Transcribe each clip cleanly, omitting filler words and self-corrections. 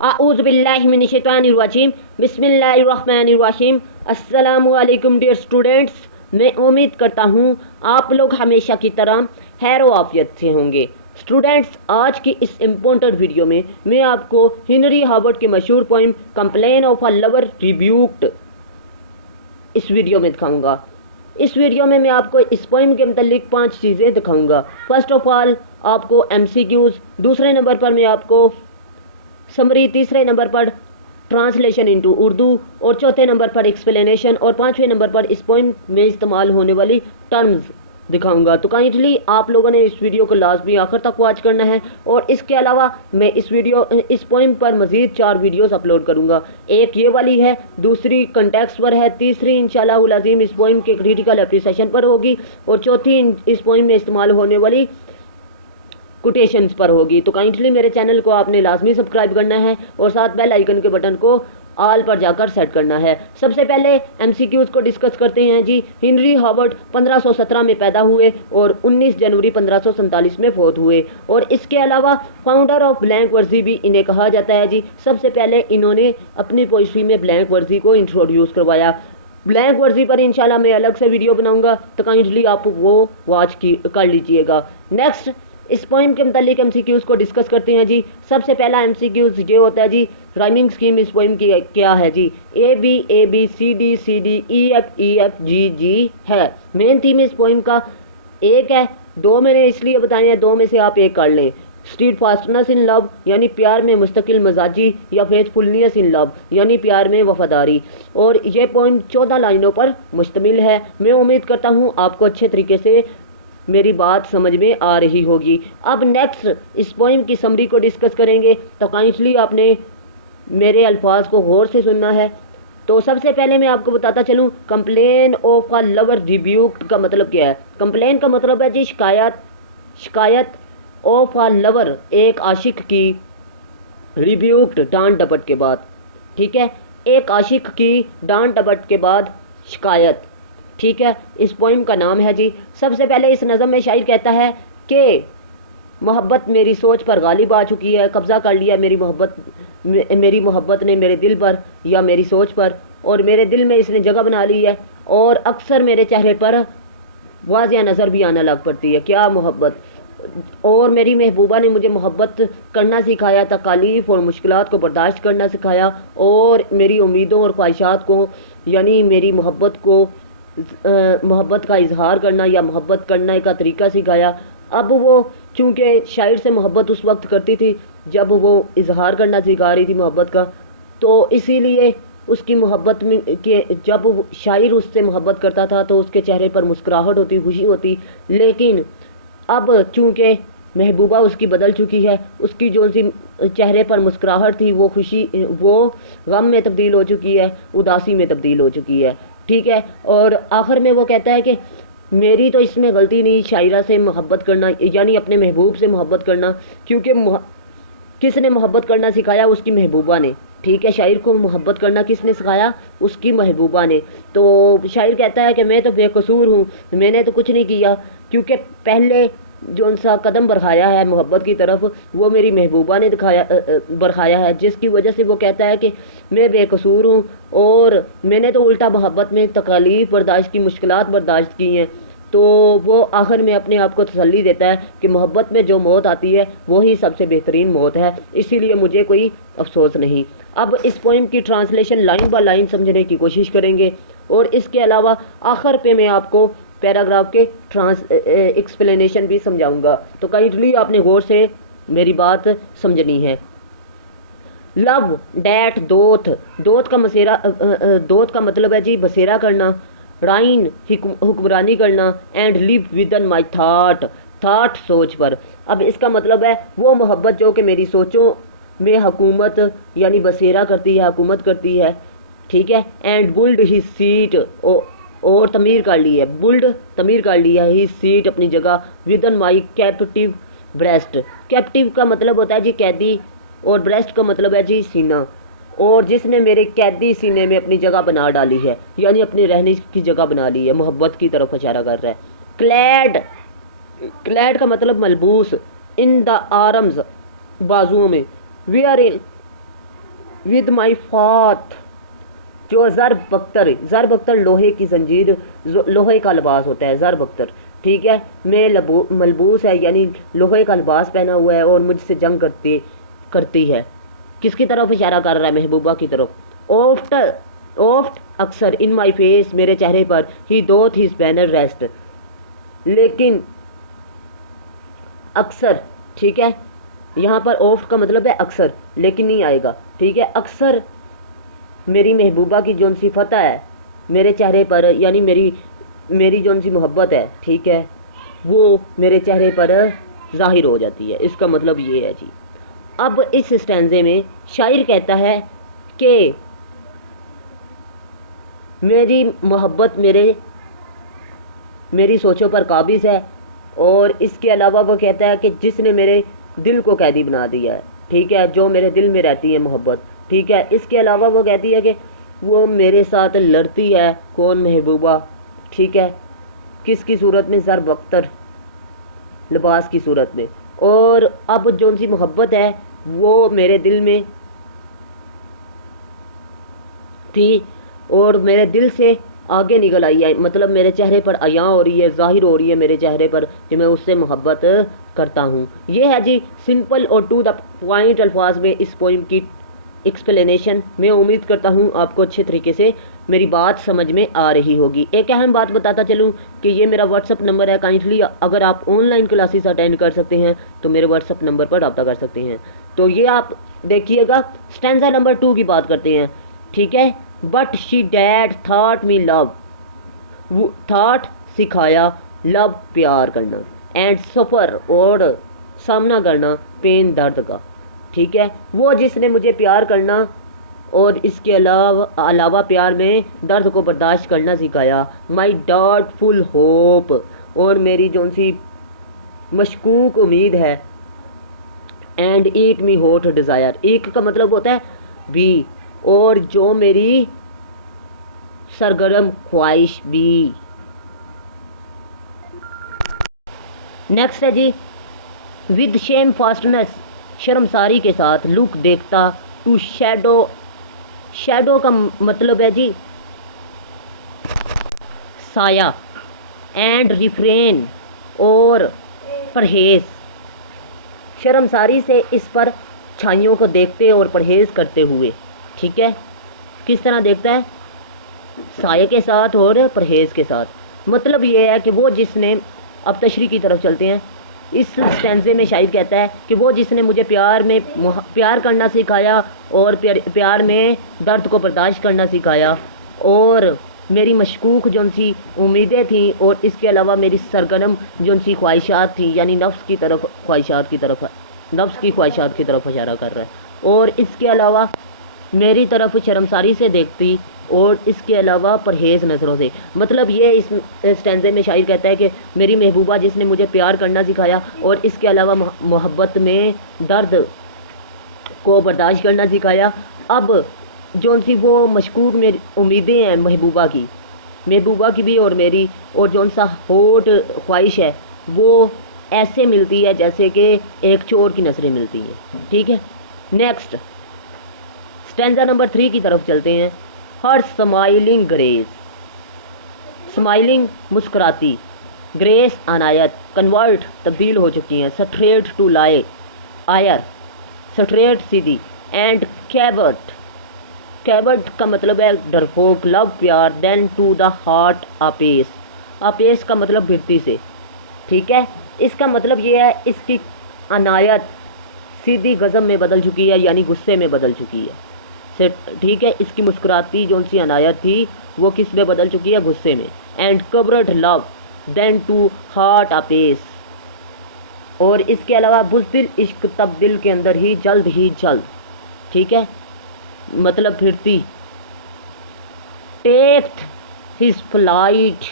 आऊज़ु बिल्लाहि मिनश शैतानिर रजीम बिस्मिल्लाहिर रहमानिर रहीम। अस्सलामु अलैकुम डियर स्टूडेंट्स। मैं उम्मीद करता हूँ आप लोग हमेशा की तरह खैर व आफियत से होंगे। स्टूडेंट्स, आज की इस इम्पोर्टेंट वीडियो में मैं आपको हेनरी हावर्ड की मशहूर poem complain of a lover rebuked इस वीडियो में दिखाऊंगा। इस वीडियो में मैं आपको इस पोइम के मतलब 5 चीज़ें दिखाऊंगा। फर्स्ट ऑफ ऑल आपको एमसीक्यूज, दूसरे नंबर पर मैं आपको समरी, तीसरे नंबर पर ट्रांसलेशन इनटू उर्दू और चौथे नंबर पर एक्सप्लेनेशन और पांचवें नंबर पर इस पोइम में इस्तेमाल होने वाली टर्म्स दिखाऊंगा। तो काइंडली आप लोगों ने इस वीडियो को लाजमी आखिर तक वॉच करना है। और इसके अलावा मैं इस पोइम पर मज़ीद 4 वीडियोस अपलोड करूंगा। एक ये वाली है, दूसरी कंटेक्स्ट पर है, तीसरी इंशाअल्लाह अज़ीम इस पोइम के क्रिटिकल एप्रिसिएशन पर होगी और चौथी इस पोइम में इस्तेमाल होने वाली कोटेशंस पर होगी। तो काइंडली मेरे चैनल को आपने लाजमी सब्सक्राइब करना है और साथ बेल आइकन के बटन को ऑल पर जाकर सेट करना है। सबसे पहले एमसीक्यूज को डिस्कस करते हैं जी। हेनरी हावर्ड 1517 में पैदा हुए और 19 जनवरी 1547 में फौत हुए और इसके अलावा फाउंडर ऑफ ब्लैंक वर्जी भी इन्हें कहा जाता है जी। सबसे पहले इन्होंने अपनी पोइट्री में ब्लैंक वर्जी को इंट्रोड्यूस करवाया। ब्लैंक वर्जी पर इंशाल्लाह मैं अलग से वीडियो बनाऊंगा, तो काइंडली आप वो वॉच कर लीजिएगा। नेक्स्ट इस पोइम के मतलब एमसीक्यूज को डिस्कस करते हैं जी। सबसे पहला एमसीक्यूज ये होता है जी, राइमिंग स्कीम इस पोइम की क्या है जी। A B C D E F G है। मेन थीम इस पोइम का एक है, दो मैंने इसलिए बताए हैं, दो में से आप एक कर लें। स्ट्रीट फास्टनेस इन लव यानी प्यार में मुस्तकिल मजाजी, या फेथफुलनेस इन लव यानी प्यार में वफादारी। और ये पोइम 14 लाइनों पर मुश्तमिल है। मैं उम्मीद करता हूँ आपको अच्छे तरीके से मेरी बात समझ में आ रही होगी। अब नेक्स्ट इस पोइम की समरी को डिस्कस करेंगे, तो काइंडली आपने मेरे अल्फाज को गौर से सुनना है। तो सबसे पहले मैं आपको बताता चलूँ, complain of a lover rebuked का मतलब क्या है। कंप्लेन का मतलब है जी शिकायत, शिकायत ऑफ अ लवर एक आशिक की, रिब्यूक्ड डांट डपट के बाद, ठीक है, एक आशिक की डांट डपट के बाद शिकायत, ठीक है, इस पोइम का नाम है जी। सबसे पहले इस नज़म में शायर कहता है कि मोहब्बत मेरी सोच पर गालिब आ चुकी है, कब्जा कर लिया मेरी मोहब्बत ने मेरे दिल पर या मेरी सोच पर, और मेरे दिल में इसने जगह बना ली है और अक्सर मेरे चेहरे पर वाज़िया नज़र भी आने लग पड़ती है। क्या मोहब्बत। और मेरी महबूबा ने मुझे मोहब्बत करना सिखाया, तकालीफ और मुश्किलात को बर्दाश्त करना सिखाया और मेरी उम्मीदों और ख्वाहिशात को यानी मेरी मोहब्बत का इजहार करना या मोहब्बत करने का तरीका सिखाया। अब वो चूँकि शायर से मोहब्बत उस वक्त करती थी जब वो इजहार करना सिखा रही थी मोहब्बत का, तो इसीलिए उसकी मोहब्बत में के जब शायर उससे मोहब्बत करता था तो उसके चेहरे पर मुस्कुराहट होती, खुशी होती। लेकिन अब चूँकि महबूबा उसकी बदल चुकी है, उसकी जो सी चेहरे पर मुस्कुराहट थी वो खुशी, वो गम में तब्दील हो चुकी है, उदासी में तब्दील हो चुकी है, ठीक है। और आखिर में वो कहता है कि मेरी तो इसमें गलती नहीं, शायरा से मोहब्बत करना यानी अपने महबूब से मोहब्बत करना, क्योंकि किसने मोहब्बत करना सिखाया, उसकी महबूबा ने, ठीक है। शायर को मोहब्बत करना किसने सिखाया, उसकी महबूबा ने। तो शायर कहता है कि मैं तो बेकसूर हूँ, मैंने तो कुछ नहीं किया, क्योंकि पहले जो सा कदम बढ़ाया है मोहब्बत की तरफ वो मेरी महबूबा ने बढ़ाया है, जिसकी वजह से वो कहता है कि मैं बेकसूर हूँ और मैंने तो उल्टा मोहब्बत में तकालीफ बर्दाश्त की, मुश्किलात बर्दाश्त की हैं। तो वो आखिर में अपने आप को तसल्ली देता है कि मोहब्बत में जो मौत आती है वही सबसे बेहतरीन मौत है, इसीलिए मुझे कोई अफसोस नहीं। अब इस पोइम की ट्रांसलेशन लाइन बाय लाइन समझने की कोशिश करेंगे और इसके अलावा आखिर पे मैं आपको पैराग्राफ के एक्सप्लेनेशन भी समझाऊंगा। तो काइंडली आपने गौर से मेरी बात समझनी है। लव डैट दोत, दोत का मतलब है जी बसेरा करना, राइन हुक्मरानी करना, and live with in my that सोच पर। अब इसका मतलब है वो मोहब्बत जो कि मेरी सोचों में हुकूमत यानी बसेरा करती है, हुकूमत करती है, ठीक है। एंड बुल्ड ही सीट, और तमीर कर ली है, बुल्ड तमीर कर लिया है, ही सीट अपनी जगह, with in my captive breast. Captive का मतलब होता है जी कैदी और ब्रेस्ट का मतलब है जी सीना, और जिसने मेरे कैदी सीने में अपनी जगह बना डाली है यानी अपनी रहने की जगह बना ली है, मोहब्बत की तरफ इशारा कर रहा है। क्लैड, क्लैड का मतलब मलबूस, इन द आर्म्स बाजुओं में, वेयर इन विद माई फाथ, जो ज़रब अख्तर लोहे की जंजीर, लोहे का लिबास होता है ज़रब अख्तर, ठीक है। मैं मलबूस है यानी लोहे का लिबास पहना हुआ है और मुझसे जंग करती है। किसकी तरफ इशारा कर रहा है? महबूबा की तरफ। ओफ्ट अक्सर, इन माई फेस, मेरे चेहरे पर, ही दोथ हिज बैनर रेस्ट, लेकिन अक्सर, ठीक है। यहाँ पर ओफ्ट का मतलब है अक्सर, लेकिन नहीं आएगा, ठीक है। अक्सर मेरी महबूबा की जौन सी फतह है मेरे चेहरे पर, यानी मेरी जौन सी मोहब्बत है, ठीक है, वो मेरे चेहरे पर जाहिर हो जाती है। इसका मतलब ये है जी। अब इस स्टैंजे में शायर कहता है कि मेरी मोहब्बत मेरी सोचों पर काबिज है, और इसके अलावा वो कहता है कि जिसने मेरे दिल को कैदी बना दिया है, ठीक है, जो मेरे दिल में रहती है मोहब्बत, ठीक है। इसके अलावा वो कहती है कि वो मेरे साथ लड़ती है। कौन? महबूबा, ठीक है। किसकी सूरत में? ज़रब अख्तर लिबास की सूरत में। और अब जो सी मोहब्बत है वो मेरे दिल में थी और मेरे दिल से आगे निकल आई है, मतलब मेरे चेहरे पर अयां हो रही है, जाहिर हो रही है मेरे चेहरे पर कि मैं उससे मोहब्बत करता हूँ। ये है जी सिंपल और टू द पॉइंट अल्फाज में इस पोइम की एक्सप्लेनेशन। मैं उम्मीद करता हूँ आपको अच्छे तरीके से मेरी बात समझ में आ रही होगी। एक अहम बात बताता चलूँ कि ये मेरा व्हाट्सअप नंबर है। काइंडली अगर आप ऑनलाइन क्लासेस अटेंड कर सकते हैं तो मेरे व्हाट्सअप नंबर पर रब्ता कर सकते हैं। तो ये आप देखिएगा। स्टैंजा नंबर 2 की बात करते हैं, ठीक है। But she dad thought me love, thought सिखाया लव प्यार करना, एंड सफ़र और सामना करना पेन दर्द का, ठीक है। वो जिसने मुझे प्यार करना और इसके अलावा प्यार में दर्द को बर्दाश्त करना सिखाया। माई डाउटफुल होप, और मेरी जो सी मशकूक उम्मीद है। And eat me hot desire, एक का मतलब होता है भी, और जो मेरी सरगर्म ख्वाहिश भी। नेक्स्ट है जी, विद शेम फास्टनेस, शर्मसारी के साथ, लुक देखता, टू शैडो, शैडो का मतलब है जी साया, एंड रिफ्रेन और परहेज, शर्मसारी से इस पर छाइयों को देखते और परहेज करते हुए, ठीक है। किस तरह देखता है? साये के साथ और परहेज के साथ। मतलब ये है कि वो जिसने, अब तशरीह की तरफ चलते हैं। इस स्टैंजे में शायद कहता है कि वो जिसने मुझे प्यार करना सिखाया और प्यार में दर्द को बर्दाश्त करना सिखाया, और मेरी मशकूक जो सी उम्मीदें थी, और इसके अलावा मेरी सरगर्म जो सी ख्वाहिशात थी, यानी नफ्स की ख्वाहिशात की तरफ इशारा कर रहा है। और इसके अलावा मेरी तरफ शर्मसारी से देखती, और इसके अलावा परहेज नज़रों से। मतलब ये इस स्टैंजे में शायर कहता है कि मेरी महबूबा जिसने मुझे प्यार करना सिखाया और इसके अलावा मोहब्बत में दर्द को बर्दाश्त करना सिखाया। अब जौन सी वो मशकूक मेरी उम्मीदें हैं महबूबा की भी और मेरी, और जौन सा होठ ख्वाहिश है वो ऐसे मिलती है जैसे कि एक चोर की नज़रें मिलती हैं, ठीक है। नेक्स्ट स्टैंजा नंबर 3 की तरफ चलते हैं। हर स्माइलिंग ग्रेस, स्माइलिंग मुस्कुराती, ग्रेस अनायत, कन्वर्ट तब्दील हो चुकी हैं, straight to lie ire, straight सीधी, एंड कैबर्ट, कैबर्ट का मतलब है डरपोक, लव प्यार, देन टू द हार्ट अपेस, अपेस का मतलब भिड़ती से, ठीक है। इसका मतलब ये है इसकी अनायत सीधी गज़ब में बदल चुकी है, यानी गुस्से में बदल चुकी है, ठीक है। इसकी मुस्कुराती जो सी अनायत थी वो किस में बदल चुकी है? गुस्से में। And curbed love then to heart apace, और इसके अलावा बुज़दिल इश्क तब दिल के अंदर ही जल्द, ठीक है, मतलब फिरती। Taketh his flight,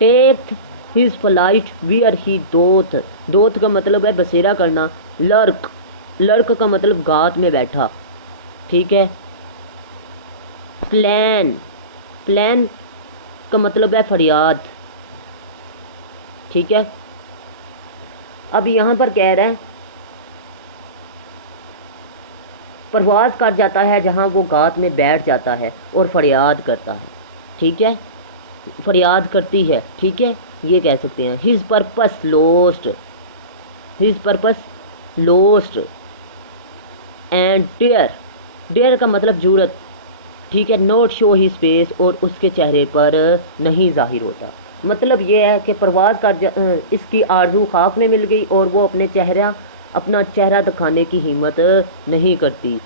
taketh his flight where he doth, doth का मतलब है बसेरा करना। लर्क, लर्क का मतलब गात में बैठा, ठीक है। प्लान, प्लान का मतलब है फरियाद, ठीक है। अब यहाँ पर कह रहा है परवाज़ कर जाता है जहाँ वो गात में बैठ जाता है और फरियाद करता है, ठीक है, फरियाद करती है, ठीक है, ये कह सकते हैं। His purpose lost, his purpose lost and dare, dare का मतलब जरूरत, ठीक है, नोट शो हिज फेस, और उसके चेहरे पर नहीं जाहिर होता। मतलब ये है कि परवाज़ कर इसकी आरजू खाक में मिल गई और वो अपना चेहरा दिखाने की हिम्मत नहीं करती।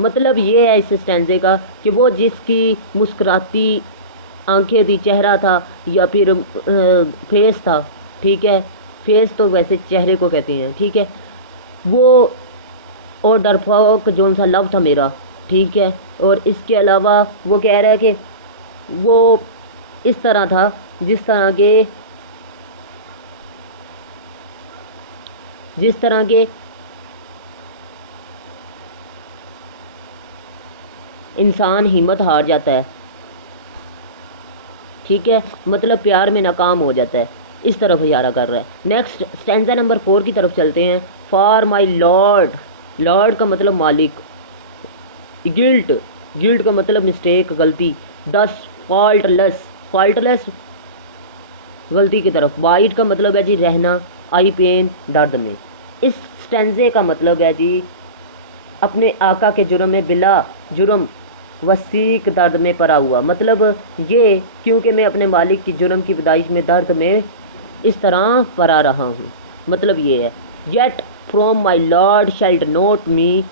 मतलब ये है इस स्टैंजे का कि वो जिसकी मुस्कुराती आंखें थी, चेहरा था या फिर फेस था, ठीक है, फेस तो वैसे चेहरे को कहते हैं, ठीक है, वो और डरपोक जोन सा लव था मेरा, ठीक है। और इसके अलावा वो कह रहा है कि वो इस तरह था जिस तरह के इंसान हिम्मत हार जाता है, ठीक है, मतलब प्यार में नाकाम हो जाता है, इस तरफ इशारा कर रहा है। नेक्स्ट स्टैंजा नंबर 4 की तरफ चलते हैं। फॉर माई लॉर्ड, लॉर्ड का मतलब मालिक, गिल्ट, गिल्ट का मतलब मिस्टेक, गलती, दस फॉल्टलेस, फॉल्टलेस गलती की तरफ, वाइट का मतलब है जी रहना, आई पेन दर्द में। इस स्टैंजे का मतलब है जी अपने आका के जुर्म में बिला जुर्म वसीक दर्द में पड़ा हुआ, मतलब ये क्योंकि मैं अपने मालिक की जुर्म की विदाइश में दर्द में इस तरह पड़ा रहा हूँ, मतलब ये है। Yet from my lord shelled note me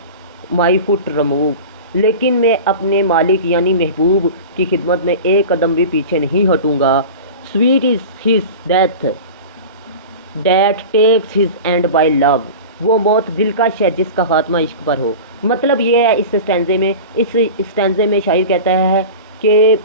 my foot remove, लेकिन मैं अपने मालिक यानी महबूब की खिदमत में एक कदम भी पीछे नहीं हटूँगा। Sweet is his death that takes his end by love, वो मौत दिलकश है जिसका खात्मा इश्क पर हो। मतलब ये है इस स्टैंजे में शायर कहता है कि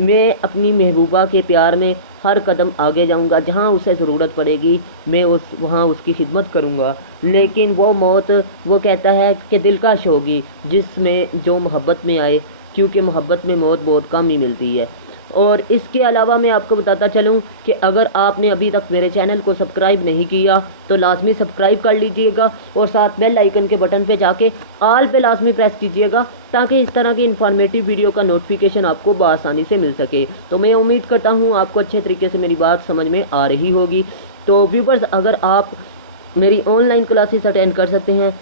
मैं अपनी महबूबा के प्यार में हर कदम आगे जाऊंगा, जहाँ उसे ज़रूरत पड़ेगी मैं वहाँ उसकी खिदमत करूंगा, लेकिन वो मौत वो कहता है कि दिलकश होगी जिसमें जो मोहब्बत में आए, क्योंकि मोहब्बत में मौत बहुत कम ही मिलती है। और इसके अलावा मैं आपको बताता चलूँ कि अगर आपने अभी तक मेरे चैनल को सब्सक्राइब नहीं किया तो लाजमी सब्सक्राइब कर लीजिएगा और साथ बेल आइकन के बटन पे जाके ऑल पे लाजमी प्रेस कीजिएगा ताकि इस तरह की इन्फॉर्मेटिव वीडियो का नोटिफिकेशन आपको बआसानी से मिल सके। तो मैं उम्मीद करता हूँ आपको अच्छे तरीके से मेरी बात समझ में आ रही होगी। तो व्यूवर्स, अगर आप मेरी ऑनलाइन क्लासेस अटेंड कर सकते हैं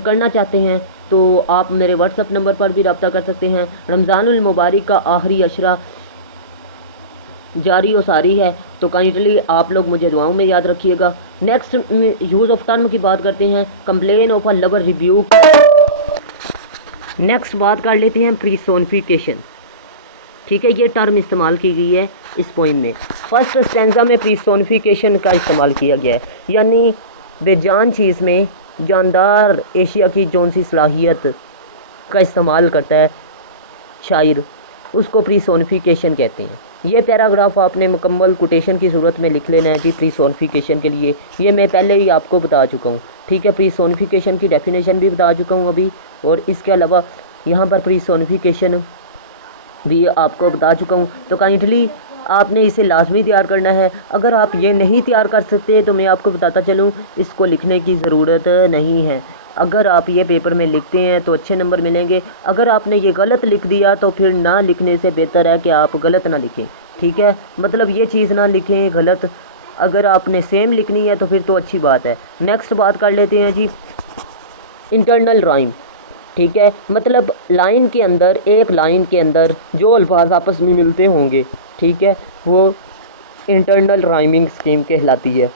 करना चाहते हैं तो आप मेरे व्हाट्सअप नंबर पर भी रब्ता कर सकते हैं। रमज़ानुल मुबारक का आखिरी अशरा जारी और सारी है, तो काइंडली आप लोग मुझे दुआओं में याद रखिएगा। नेक्स्ट यूज़ ऑफ टर्म की बात करते हैं, complain of a lover review. Next बात कर लेते हैं प्रीसोनिफिकेशन, ठीक है, ये टर्म इस्तेमाल की गई है इस पोइम में। फर्स्ट स्टैंजा में प्रीसोनिफिकेशन का इस्तेमाल किया गया है, यानी बेजान चीज़ में जानदार एशिया की जौन सी सलाहियत का इस्तेमाल करता है शायर, उसको प्रीसोनिफिकेशन कहते हैं। ये पैराग्राफ आपने मुकम्मल कोटेशन की सूरत में लिख लेना है जी प्रीसोनिफिकेशन के लिए, ये मैं पहले ही आपको बता चुका हूँ, ठीक है। प्रीसोनिफिकेशन की डेफिनेशन भी बता चुका हूँ अभी, और इसके अलावा यहाँ पर प्रीसोनिफिकेशन भी आपको बता चुका हूँ। तो काइंडली आपने इसे लाजमी तैयार करना है। अगर आप ये नहीं तैयार कर सकते तो मैं आपको बताता चलूँ इसको लिखने की ज़रूरत नहीं है। अगर आप ये पेपर में लिखते हैं तो अच्छे नंबर मिलेंगे, अगर आपने ये गलत लिख दिया तो फिर ना लिखने से बेहतर है कि आप गलत ना लिखें, ठीक है, मतलब ये चीज़ ना लिखें गलत। अगर आपने सेम लिखनी है तो फिर तो अच्छी बात है। नेक्स्ट बात कर लेते हैं जी इंटरनल राइम, ठीक है, मतलब लाइन के अंदर, एक लाइन के अंदर जो अल्फाज आपस में मिलते होंगे, ठीक है, वो इंटरनल राइमिंग स्कीम कहलाती है।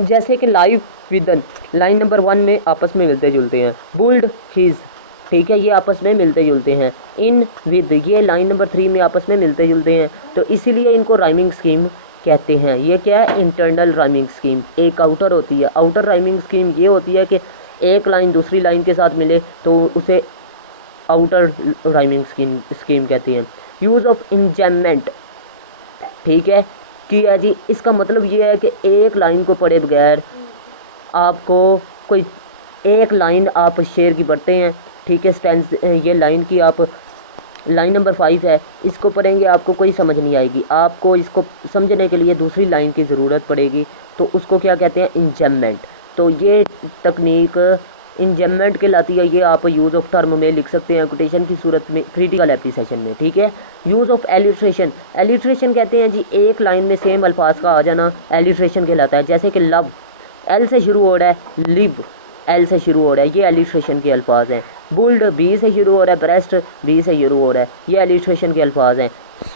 जैसे कि लाइव विदन लाइन नंबर 1 में आपस में मिलते जुलते हैं, बुल्ड हिज, ठीक है, ये आपस में मिलते जुलते हैं। इन विद ये लाइन नंबर 3 में आपस में मिलते जुलते हैं, तो इसीलिए इनको राइमिंग स्कीम कहते हैं। ये क्या है? Internal rhyming scheme. एक आउटर होती है, आउटर राइमिंग स्कीम ये होती है कि एक लाइन दूसरी लाइन के साथ मिले तो उसे आउटर राइमिंग स्कीम कहती हैं। यूज़ ऑफ इंजैममेंट, ठीक है, किया जी, इसका मतलब ये है कि एक लाइन को पढ़े बगैर आपको कोई एक लाइन आप शेर की पढ़ते हैं, ठीक है, स्टेंस ये लाइन की आप लाइन नंबर 5 है, इसको पढ़ेंगे आपको कोई समझ नहीं आएगी, आपको इसको समझने के लिए दूसरी लाइन की ज़रूरत पड़ेगी, तो उसको क्या कहते हैं? इंजैममेंट। तो ये तकनीक इंजमेंट कहलाती है। ये आप यूज़ ऑफ टर्म में लिख सकते हैं कोटेशन की सूरत में क्रिटिकल एप्रीसिएशन में, ठीक है। यूज़ ऑफ एलिट्रेशन, एलिट्रेशन कहते हैं जी एक लाइन में सेम अल्फाज का आ जाना एलिट्रेशन कहलाता है। जैसे कि लव एल से शुरू हो रहा है, लिव एल से शुरू हो रहा है, ये एलिट्रेशन के अल्फाज हैं। बुल्ड बी से शुरू हो रहा है, ब्रेस्ट बी से शुरू हो रहा है, ये एलिट्रेशन के अल्फाज हैं।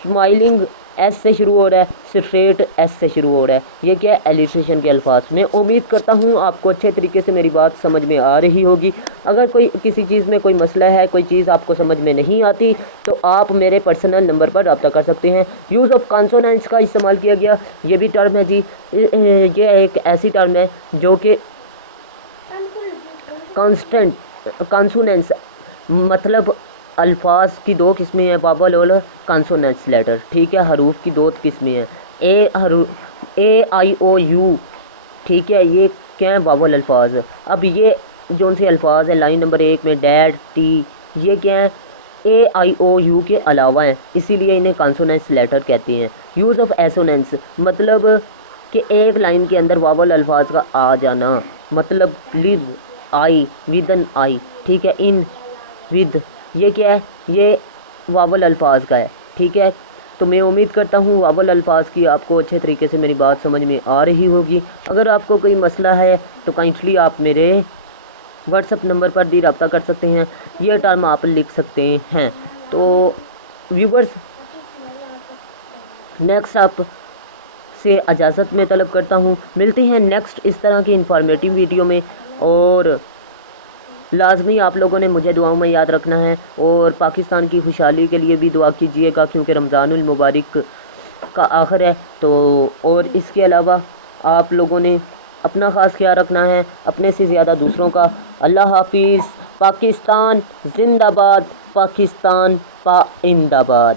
स्माइलिंग एस से शुरू हो रहा है, स्ट्रेट एस से शुरू हो रहा है, ये क्या है एलिट्रेशन के अल्फाज। मैं उम्मीद करता हूँ आपको अच्छे तरीके से मेरी बात समझ में आ रही होगी। अगर कोई किसी चीज़ में कोई मसला है, कोई चीज़ आपको समझ में नहीं आती तो आप मेरे पर्सनल नंबर पर रब्ता कर सकते हैं। यूज़ ऑफ कॉन्सोनेंट्स का इस्तेमाल किया गया, ये भी टर्म है जी। ये एक ऐसी टर्म है जो कि कॉन्स्टेंट कॉन्सोनेंट्स मतलब अल्फाज की दो किस्में हैं, वावल और कॉन्सोनेंट्स लेटर, ठीक है। हरूफ की दो किस्में हैं, ए आई ओ यू, ठीक है। ये क्या है वावल अल्फाज। अब ये जो से अल्फाज है लाइन नंबर 1 में डैड टी, ये क्या है ए आई ओ यू के अलावा हैं, इसीलिए इन्हें कॉन्सोनेंट्स लेटर कहते हैं। यूज़ ऑफ एसोनेंस मतलब कि एक लाइन के अंदर वावल अल्फाज का आ जाना, मतलब लिव आई विद एन आई, ठीक है। इन विद, ये क्या है ये वावल अल्फाज का है, ठीक है। तो मैं उम्मीद करता हूँ वावल अल्फाज की आपको अच्छे तरीके से मेरी बात समझ में आ रही होगी। अगर आपको कोई मसला है तो काइंडली आप मेरे व्हाट्सअप नंबर पर भी रब्ता कर सकते हैं, ये टर्म आप लिख सकते हैं। तो व्यूवर्स, नेक्स्ट आप से इजाज़त में तलब करता हूँ। मिलते हैं नेक्स्ट इस तरह की इंफॉर्मेटिव वीडियो में, और लाजमी आप लोगों ने मुझे दुआओं में याद रखना है और पाकिस्तान की खुशहाली के लिए भी दुआ कीजिएगा, क्योंकि रमज़ानुल मुबारक का आखिर है। तो और इसके अलावा आप लोगों ने अपना ख़ास ख्याल रखना है, अपने से ज़्यादा दूसरों का। अल्लाह हाफिज़। पाकिस्तान जिंदाबाद, पाकिस्तान पाइंदाबाद।